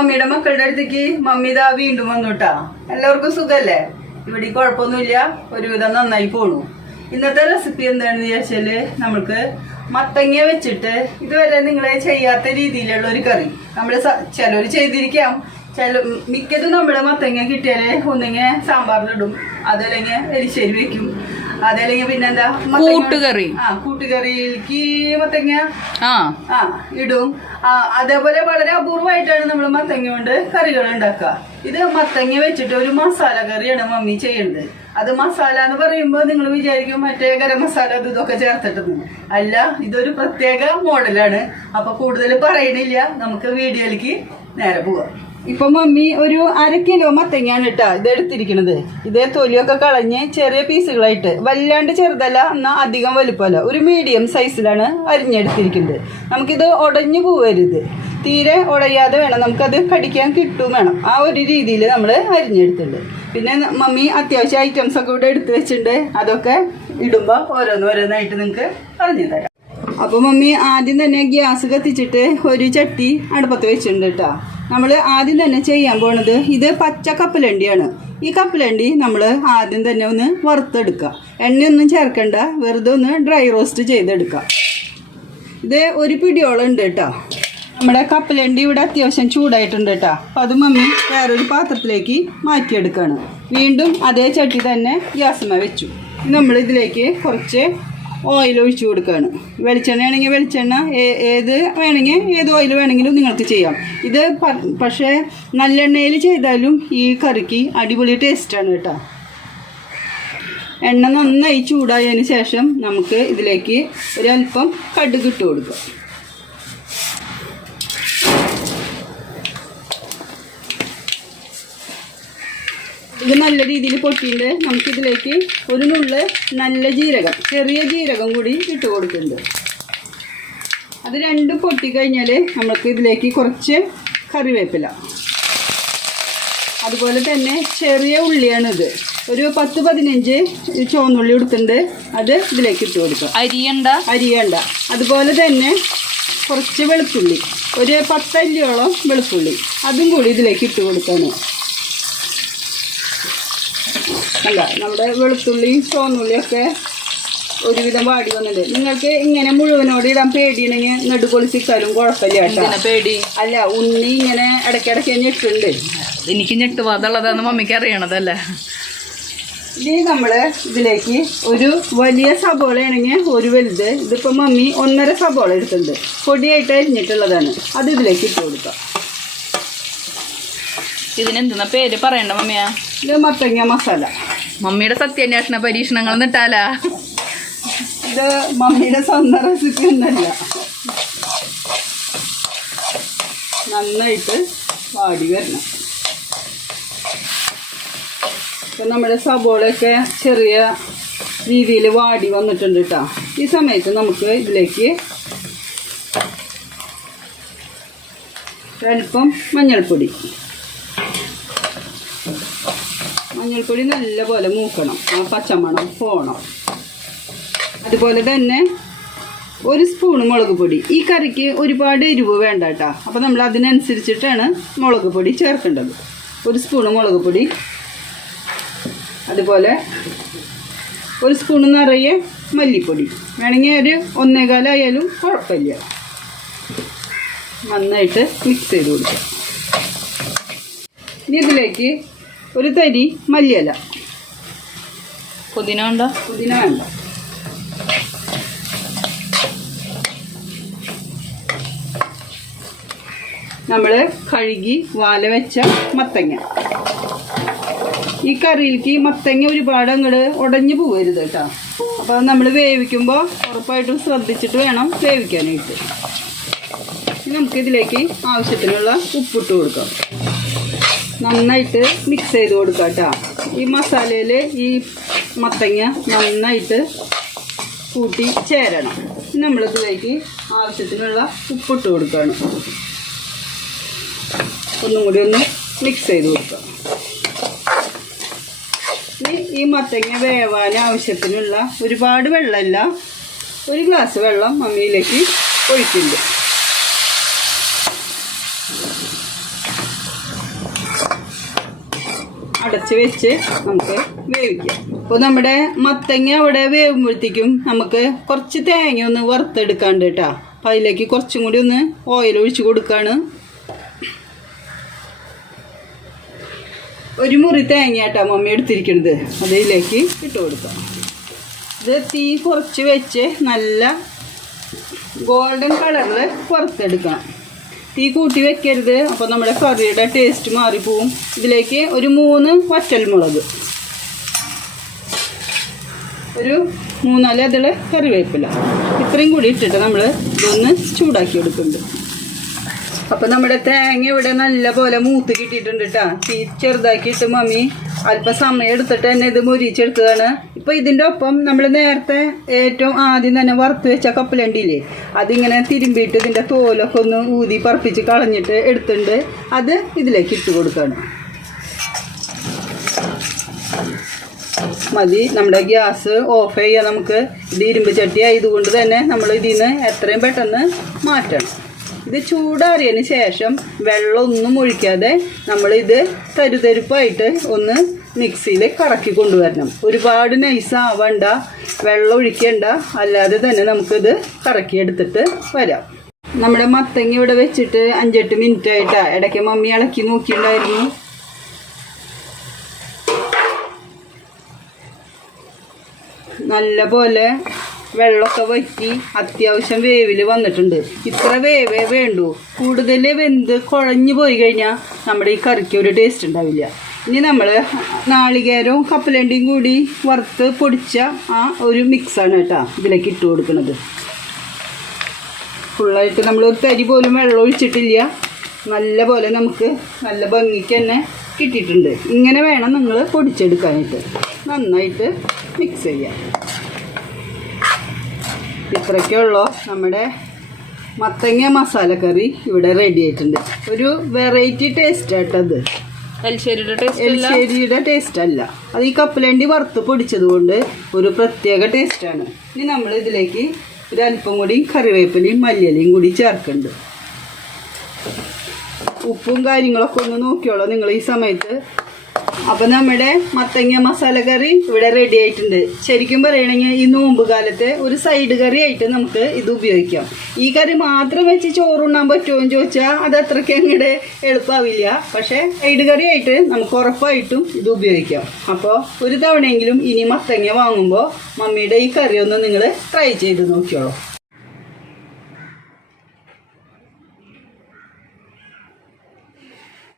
മമ്മിയുടെ മക്കളുടെ അടുത്തേക്ക് മമ്മി ഇതാ വീണ്ടും വന്നുട്ടാ. എല്ലാവർക്കും സുഖല്ലേ? ഇവിടെ കുഴപ്പമൊന്നുമില്ല. ഒരുവിധം നന്നായി പോണു. ഇന്നത്തെ റെസിപ്പി എന്താണെന്ന് ചോദിച്ചാൽ നമ്മൾക്ക് മത്തങ്ങ വെച്ചിട്ട് ഇതുവരെ നിങ്ങളെ ചെയ്യാത്ത രീതിയിലുള്ള ഒരു കറി. നമ്മൾ ചിലർ ചെയ്തിരിക്കാം. ചില മിക്കതും നമ്മൾ മത്തങ്ങ കിട്ടിയാൽ ഒന്നിങ്ങനെ സാമ്പാറിലിടും. അതല്ലെങ്കിൽ എരിശ്ശേരി വെക്കും. അതല്ലെങ്കിൽ പിന്നെന്താ? കൂട്ടുകറി. ആ കൂട്ടുകറിയിലേക്ക് മത്തങ്ങ. ആ. ഇടും. അതേപോലെ വളരെ അപൂർവമായിട്ടാണ് നമ്മൾ മത്തങ്ങ കൊണ്ട് കറികൾ ഉണ്ടാക്കുക. ഇത് മത്തങ്ങ വെച്ചിട്ട് ഒരു മസാല കറിയാണ് മമ്മി ചെയ്യുന്നത്. അത് മസാല എന്ന് പറയുമ്പോൾ നിങ്ങൾ വിചാരിക്കും മറ്റേ ഗരം മസാല അത് ഇതൊക്കെ ചേർത്തിട്ടെന്ന് അല്ല ഇതൊരു പ്രത്യേക മോഡലാണ് അപ്പൊ കൂടുതൽ പറയണില്ല. നമുക്ക് വീഡിയോയിലേക്ക് നേരെ പോവാ. ഇപ്പൊ മമ്മി ഒരു അര കിലോ മത്തങ്ങയാണ് ഇട്ടാ ഇത് എടുത്തിരിക്കണത്. ഇതേ തൊലിയൊക്കെ കളഞ്ഞ് ചെറിയ പീസുകളായിട്ട്. വല്ലാണ്ട് ചെറുതല്ല എന്നാൽ അധികം വലുപ്പമല്ല. ഒരു മീഡിയം സൈസിലാണ് അരിഞ്ഞെടുത്തിരിക്കുന്നത്. നമുക്കിത് ഉടഞ്ഞു പോവരുത്. തീരെ ഉടയാതെ വേണം. നമുക്കത് കടിക്കാൻ കിട്ടും വേണം. ആ ഒരു രീതിയിൽ നമ്മൾ അരിഞ്ഞെടുത്തിട്ടുണ്ട്. പിന്നെ മമ്മി അത്യാവശ്യം ഐറ്റംസ് ഒക്കെ ഇവിടെ എടുത്ത് വെച്ചിട്ടുണ്ട്. അതൊക്കെ ഇടുമ്പോൾ ഓരോന്ന് ഓരോന്നായിട്ട് നിങ്ങൾക്ക് പറഞ്ഞു തരാം. അപ്പോൾ മമ്മി ആദ്യം തന്നെ ഗ്യാസ് കത്തിച്ചിട്ട് ഒരു ചട്ടി അടുപ്പത്ത് വെച്ചിട്ടുണ്ട് കേട്ടോ നമ്മൾ ആദ്യം തന്നെ ചെയ്യാൻ പോണത് ഇത് പച്ച കപ്പലണ്ടിയാണ്. ഈ കപ്പലണ്ടി നമ്മൾ ആദ്യം തന്നെ ഒന്ന് വറുത്തെടുക്കുക എണ്ണയൊന്നും ചേർക്കണ്ട വെറുതെ ഒന്ന് ഡ്രൈ റോസ്റ്റ് ചെയ്തെടുക്കുക ഇത് ഒരു പിടിയോളം ഉണ്ട് കേട്ടോ നമ്മുടെ കപ്പലണ്ടി ഇവിടെ അത്യാവശ്യം ചൂടായിട്ടുണ്ട് കേട്ടോ അപ്പോൾ അത് മമ്മി വേറൊരു പാത്രത്തിലേക്ക് മാറ്റിയെടുക്കുകയാണ് വീണ്ടും അതേ ചട്ടി തന്നെ ഗ്യാസ്മ വെച്ചു. നമ്മൾ ഇതിലേക്ക് കുറച്ച് ഓയിൽ ഒഴിച്ചു കൊടുക്കുകയാണ് വെളിച്ചെണ്ണ ആണെങ്കിൽ വെളിച്ചെണ്ണ ഏത് വേണമെങ്കിൽ ഏത് ഓയിൽ വേണമെങ്കിലും നിങ്ങൾക്ക് ചെയ്യാം. ഇത് പക്ഷേ നല്ലെണ്ണയിൽ ചെയ്താലും ഈ കറിക്ക് അടിപൊളി ടേസ്റ്റാണ് കേട്ടോ. എണ്ണ നന്നായി ചൂടായതിന് ശേഷം നമുക്ക് ഇതിലേക്ക് ഒരല്പം കടുക് ഇട്ട് കൊടുക്കുക ഇത് നല്ല രീതിയിൽ പൊട്ടിയിട്ട് നമുക്കിതിലേക്ക് ഒരു നുള്ള് നല്ല ജീരകം ചെറിയ ജീരകം കൂടി ഇട്ട് കൊടുക്കുന്നുണ്ട്. അത് രണ്ടും പൊട്ടിക്കഴിഞ്ഞാൽ നമുക്ക് ഇതിലേക്ക് കുറച്ച് കറിവേപ്പില. അതുപോലെ തന്നെ ചെറിയ ഉള്ളിയാണിത്. ഒരു പത്ത് പതിനഞ്ച് ചുവന്നുള്ളി എടുത്തിട്ടുണ്ട് അത് ഇതിലേക്ക് ഇട്ട് കൊടുക്കും അരിയണ്ട? അരിയണ്ട. അതുപോലെ തന്നെ കുറച്ച് വെളുത്തുള്ളി. ഒരു പത്തല്ലിയോളം വെളുത്തുള്ളി. അതും കൂടി ഇതിലേക്ക് ഇട്ട് കൊടുക്കാണ്. അല്ല നമ്മുടെ വെളുത്തുള്ളിയും ചുവന്നുള്ളിയൊക്കെ ഒരുവിധം വാടി വന്നിട്ടുണ്ട്. നിങ്ങൾക്ക് ഇങ്ങനെ മുഴുവനോട് ഇടാൻ പേടിയുണ്ടെങ്കിൽ നെടുപൊളിച്ചിട്ടാലും കുഴപ്പമില്ല കേട്ടോ. പേടി? അല്ല ഉണ്ണി ഇങ്ങനെ ഇടയ്ക്കിടയ്ക്ക് ഞെട്ടുണ്ട്. എനിക്ക് ഞെട്ടുവാതുള്ളതാന്ന് മമ്മിക്ക് അറിയണതല്ലേ? ഇനി നമ്മൾ ഇതിലേക്ക് ഒരു വലിയ സബോള ആണെങ്കിൽ ഒരു വലുത്. ഇതിപ്പോൾ മമ്മി ഒന്നര സബോള എടുത്തുണ്ട് പൊടിയായിട്ട് അരിഞ്ഞിട്ടുള്ളതാണ്. അത് ഇതിലേക്ക് ഇട്ട് കൊടുക്കാം. ഇതിനെന്തെന്ന പേര് പറയണ്ട മമ്മിയാ? ഇത് മത്തങ്ങ മസാല. മമ്മിയുടെ സത്യാന്വേഷണ പരീക്ഷണങ്ങൾ നിട്ടാലാ ഇത് മമ്മിയുടെ സ്വന്തം റെസിപ്പി ഒന്നല്ല. നന്നായിട്ട് വാടി വരണം. ഇപ്പം നമ്മുടെ സബോളയൊക്കെ ചെറിയ രീതിയിൽ വാടി വന്നിട്ടുണ്ട് കേട്ടോ ഈ സമയത്ത് നമുക്ക് ഇതിലേക്ക് ഒരല്പം മഞ്ഞൾപ്പൊടി. മഞ്ഞൾപ്പൊടി നല്ലപോലെ മൂക്കണം. ആ പച്ചമണം പോണം. അതുപോലെ തന്നെ ഒരു സ്പൂൺ മുളക് പൊടി. ഈ കറിക്ക് ഒരുപാട് എരിവ് വേണ്ട കേട്ടോ. അപ്പോൾ നമ്മൾ അതിനനുസരിച്ചിട്ടാണ് മുളക് പൊടി ചേർക്കേണ്ടത്. ഒരു സ്പൂൺ മുളക് പൊടി. അതുപോലെ ഒരു സ്പൂൺ നിറയെ മല്ലിപ്പൊടി. വേണമെങ്കിൽ ഒരു ഒന്നേകാലായാലും കുഴപ്പമില്ല. നന്നായിട്ട് മിക്സ് ചെയ്ത് കൊടുക്കാം. ഇനി ഇതിലേക്ക് ഒരു തരി മല്ലിയല. പുതിന ഉണ്ടോ പുതിന വേണ്ട. നമ്മൾ കഴുകി വാല വെച്ച മത്തങ്ങ. ഈ കറിയിലേക്ക് മത്തങ്ങ ഒരുപാട് അങ്ങോട്ട് ഉടഞ്ഞു പോകരുത് കേട്ടോ. അപ്പോൾ നമ്മൾ വേവിക്കുമ്പോൾ ഉറപ്പായിട്ടും ശ്രദ്ധിച്ചിട്ട് വേണം വേവിക്കാനായിട്ട്. നമുക്കിതിലേക്ക് ആവശ്യത്തിനുള്ള ഉപ്പിട്ട് കൊടുക്കാം. നന്നായിട്ട് മിക്സ് ചെയ്ത് കൊടുക്കുക കേട്ടോ ഈ മസാലയിൽ ഈ മത്തങ്ങ നന്നായിട്ട് കൂട്ടി ചേരണം. നമ്മളിതിലേക്ക് ആവശ്യത്തിനുള്ള ഉപ്പിട്ട് കൊടുക്കുകയാണ് ഒന്നും കൂടി ഒന്ന് മിക്സ് ചെയ്ത് കൊടുക്കുക ഇനി ഈ മത്തങ്ങ വേവാൻ ആവശ്യത്തിനുള്ള ഒരുപാട് വെള്ളമില്ല. ഒരു ഗ്ലാസ് വെള്ളം മമ്മിയിലേക്ക് ഒഴിക്കുന്നുണ്ട് അടച്ച് വെച്ച് നമുക്ക് വേവിക്കാം. അപ്പോൾ നമ്മുടെ മത്തങ്ങ അവിടെ വേവുമ്പോഴത്തേക്കും നമുക്ക് കുറച്ച് തേങ്ങ ഒന്ന് വറുത്തെടുക്കാണ്ട് കേട്ടോ അപ്പം അതിലേക്ക് കുറച്ചും കൂടി ഒന്ന് ഓയിൽ ഒഴിച്ച് കൊടുക്കുകയാണ് ഒരു മുറി തേങ്ങ കേട്ടോ മമ്മി എടുത്തിരിക്കുന്നത് അതിലേക്ക് ഇട്ട് കൊടുക്കാം. ഇത് തീ കുറച്ച് വെച്ച് നല്ല ഗോൾഡൻ കളറിൽ വറുത്തെടുക്കണം. തീ കൂട്ടി വെക്കരുത്. അപ്പോൾ നമ്മുടെ കറിയുടെ ടേസ്റ്റ് മാറിപ്പോവും. ഇതിലേക്ക് ഒരു മൂന്ന് വറ്റൽമുളക് ഒരു മൂന്നാൽ അതിൽ കറിവേപ്പില. ഇത്രയും കൂടി ഇട്ടിട്ട് നമ്മൾ ഇതൊന്ന് ചൂടാക്കി എടുക്കുന്നുണ്ട്. അപ്പം നമ്മുടെ തേങ്ങ ഇവിടെ നല്ല പോലെ മൂത്ത് കിട്ടിയിട്ടുണ്ട് കേട്ടോ തീ ചെറുതാക്കിയിട്ട് മമ്മി അല്പം സമയം എടുത്തിട്ട് തന്നെ ഇത് മുരിച്ചെടുത്തതാണ് ഇപ്പൊ ഇതിന്റെ ഒപ്പം നമ്മൾ നേരത്തെ ഏറ്റവും ആദ്യം തന്നെ വറുത്ത് വെച്ച കപ്പലണ്ടിയില്ലേ അതിങ്ങനെ തിരുമ്പിയിട്ട് ഇതിന്റെ തോലൊക്കെ ഒന്ന് ഊതി പറപ്പിച്ച് കളഞ്ഞിട്ട് എടുത്തിട്ടുണ്ട്. അത് ഇതിലേക്ക് ഇട്ട് കൊടുക്കുകയാണ് മതി നമ്മുടെ ഗ്യാസ് ഓഫ് ചെയ്യാം നമുക്ക് ഇത് ഇരുമ്പ് ചട്ടി ആയതുകൊണ്ട് തന്നെ നമ്മൾ ഇതിൽ നിന്ന് എത്രയും പെട്ടെന്ന് മാറ്റണം. ഇത് ചൂടാറിയതിന് ശേഷം വെള്ളമൊന്നും ഒഴിക്കാതെ നമ്മൾ ഇത് തരുതരുപ്പായിട്ട് ഒന്ന് മിക്സിയിൽ കറക്കി കൊണ്ടുവരണം. ഒരുപാട് നൈസ് ആവണ്ട വെള്ളം ഒഴിക്കണ്ട അല്ലാതെ തന്നെ നമുക്കിത് കറക്കിയെടുത്തിട്ട് വരാം. നമ്മുടെ മത്തങ്ങ ഇവിടെ വെച്ചിട്ട് അഞ്ചെട്ട് മിനിറ്റ് ആയിട്ടാ ഇടയ്ക്ക് മമ്മി ഇളക്കി നോക്കിയിട്ടുണ്ടായിരുന്നു. നല്ല പോലെ വെള്ളമൊക്കെ വറ്റി അത്യാവശ്യം വേവിൽ വന്നിട്ടുണ്ട്. ഇത്ര വേവേ വേണ്ടൂ. കൂടുതൽ വെന്ത് കുഴഞ്ഞു പോയി കഴിഞ്ഞാൽ നമ്മുടെ ഈ കറിക്ക് ഒരു ടേസ്റ്റ് ഉണ്ടാവില്ല. ഇനി നമ്മൾ നാളികേരവും കപ്പലണ്ടിയും കൂടി വറുത്ത് പൊടിച്ച ആ ഒരു മിക്സാണ് കേട്ടോ ഇതിലേക്ക് ഇട്ട് കൊടുക്കുന്നത്. ഫുള്ളായിട്ട് നമ്മൾ ഒരു തരി പോലും വെള്ളം ഒഴിച്ചിട്ടില്ല. നല്ല പോലെ നമുക്ക് നല്ല ഭംഗിക്ക് തന്നെ കിട്ടിയിട്ടുണ്ട്. ഇങ്ങനെ വേണം നിങ്ങൾ പൊടിച്ചെടുക്കാനായിട്ട്. നന്നായിട്ട് മിക്സ് ചെയ്യാം ഇത്രയ്ക്കേ ഉള്ളൂ. നമ്മുടെ മത്തങ്ങ മസാല കറി ഇവിടെ റെഡി ആയിട്ടുണ്ട്. ഒരു വെറൈറ്റി ടേസ്റ്റ് ആയിട്ടത്. എൽശ്ശേരിയുടെ ടേസ്റ്റ് അല്ല? അത് ഈ കപ്പലണ്ടി വറുത്ത് പൊടിച്ചത് കൊണ്ട് ഒരു പ്രത്യേക ടേസ്റ്റാണ് ഇനി നമ്മൾ ഇതിലേക്ക് ഒരു അല്പം കൂടി കറിവേപ്പിലയും മല്ലിയലയും കൂടി ചേർക്കുന്നുണ്ട്. ഉപ്പും കാര്യങ്ങളൊക്കെ ഒന്ന് നോക്കിയോളൂ. നിങ്ങൾ ഈ സമയത്ത് അപ്പം നമ്മുടെ മത്തങ്ങ മസാല കറി ഇവിടെ റെഡി ആയിട്ടുണ്ട്. ശരിക്കും പറയണെങ്കിൽ ഈ നോമ്പ് കാലത്ത് ഒരു സൈഡ് കറി ആയിട്ട് നമുക്ക് ഇത് ഉപയോഗിക്കാം. ഈ കറി മാത്രം വെച്ച് ചോറുണ്ണാൻ പറ്റുമോ എന്ന് ചോദിച്ചാൽ അത് അത്രയ്ക്ക് അങ്ങോട്ട് എളുപ്പമാവില്ല പക്ഷേ സൈഡ് കറി ആയിട്ട് നമുക്ക് ഉറപ്പായിട്ടും ഇത് ഉപയോഗിക്കാം. അപ്പോൾ ഒരു തവണയെങ്കിലും ഇനി മത്തങ്ങ വാങ്ങുമ്പോൾ മമ്മിയുടെ ഈ കറി ഒന്ന് നിങ്ങൾ ട്രൈ ചെയ്ത് നോക്കിയോളൂ.